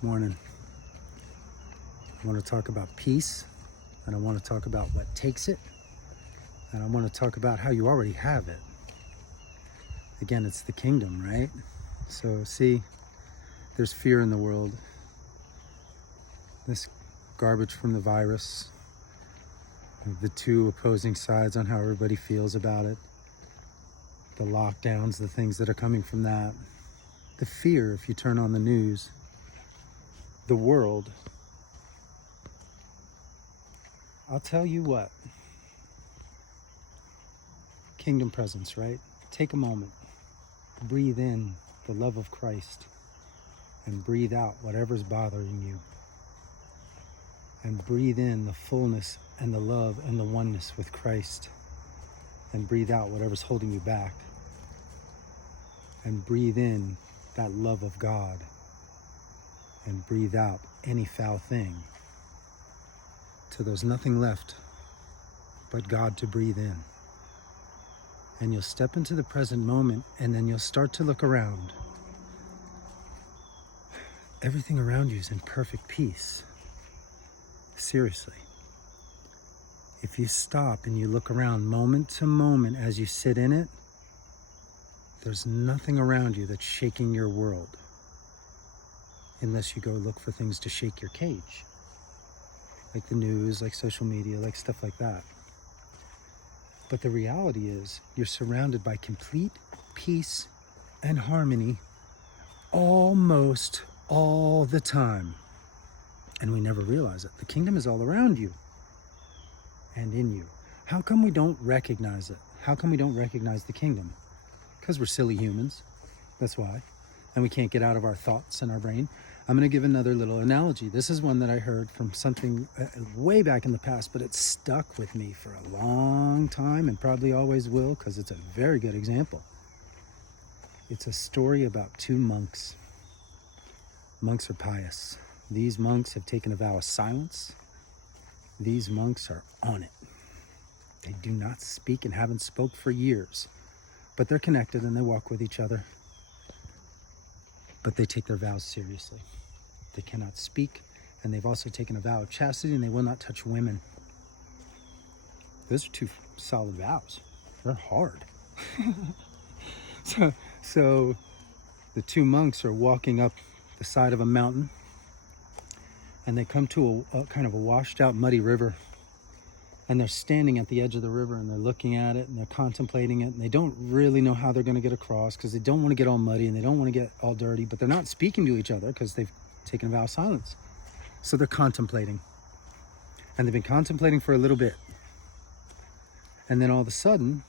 Morning. I want to talk about peace, and I want to talk about what takes it, and I want to talk about how you already have it. Again, it's the kingdom, right? So see, there's fear in the world. This garbage from the virus, the two opposing sides on how everybody feels about it, the lockdowns, the things that are coming from that, the fear if you turn on the news, the world. I'll tell you what, kingdom presence, right? Take a moment, breathe in the love of Christ, and breathe out whatever's bothering you. And breathe in the fullness and the love and the oneness with Christ. And breathe out whatever's holding you back. And breathe in that love of God. And breathe out any foul thing, till there's nothing left but God to breathe in. And you'll step into the present moment, and then you'll start to look around. Everything around you is in perfect peace. Seriously. If you stop and you look around moment to moment as you sit in it, there's nothing around you that's shaking your world. Unless you go look for things to shake your cage. Like the news, like social media, like stuff like that. But the reality is, you're surrounded by complete peace and harmony almost all the time. And we never realize it. The kingdom is all around you and in you. How come we don't recognize it? How come we don't recognize the kingdom? Because we're silly humans. That's why. And we can't get out of our thoughts and our brain. I'm going to give another little analogy. This is one that I heard from something way back in the past, but it stuck with me for a long time and probably always will, because it's a very good example. It's a story about two monks. Monks are pious. These monks have taken a vow of silence. These monks are on it. They do not speak and haven't spoke for years, but they're connected and they walk with each other. But they take their vows seriously. They cannot speak, and they've also taken a vow of chastity, and they will not touch women. Those are two solid vows. They're hard. So the two monks are walking up the side of a mountain, and they come to a kind of a washed out muddy river, and they're standing at the edge of the river, and they're looking at it, and they're contemplating it, and they don't really know how they're going to get across, because they don't want to get all muddy and they don't want to get all dirty, but they're not speaking to each other because they've taken a vow of silence. So they're contemplating, and they've been contemplating for a little bit, and then all of a sudden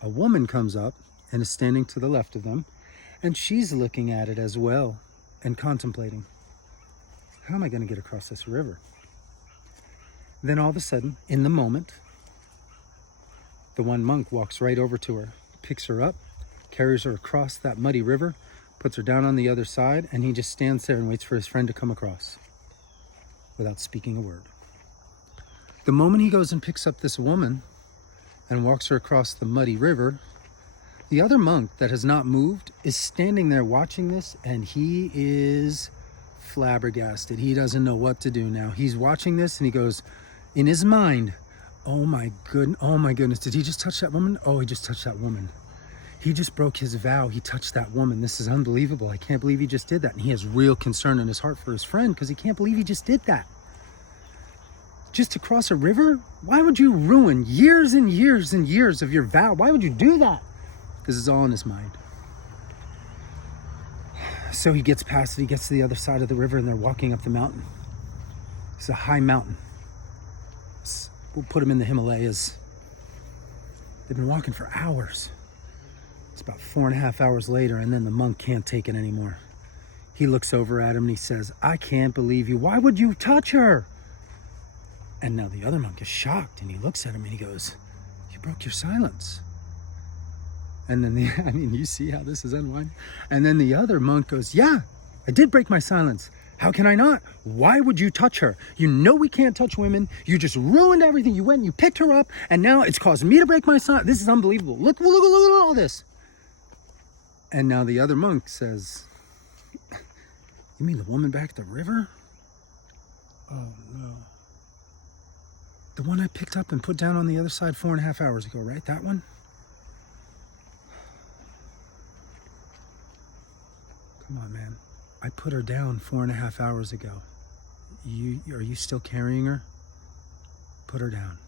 a woman comes up and is standing to the left of them, and she's looking at it as well and contemplating, how am I going to get across this river? Then all of a sudden, in the moment, the one monk walks right over to her, picks her up, carries her across that muddy river, puts her down on the other side, and he just stands there and waits for his friend to come across without speaking a word. The moment he goes and picks up this woman and walks her across the muddy river, the other monk that has not moved is standing there watching this, and he is flabbergasted. He doesn't know what to do now. He's watching this and he goes, in his mind, oh my goodness, did he just touch that woman? Oh, he just touched that woman. He just broke his vow. He touched that woman. This is unbelievable. I can't believe he just did that. And he has real concern in his heart for his friend because he can't believe he just did that. Just to cross a river? Why would you ruin years and years and years of your vow? Why would you do that? This is all in his mind. So he gets past it. He gets to the other side of the river, and they're walking up the mountain. It's a high mountain. We'll put him in the Himalayas. They've been walking for hours. It's about 4.5 hours later, and then the monk can't take it anymore. He looks over at him and he says, I can't believe you. Why would you touch her? And now the other monk is shocked, and he looks at him and he goes, you broke your silence. And then you see how this is unwinding? And then the other monk goes, yeah, I did break my silence. How can I not? Why would you touch her? You know we can't touch women. You just ruined everything. You went and you picked her up, and now it's causing me to break my silence. This is unbelievable. Look at all this. And now the other monk says, You mean the woman back at the river? Oh no. The one I picked up and put down on the other side 4.5 hours ago, right? That one? Come on, man. I put her down 4.5 hours ago. Are you still carrying her? Put her down.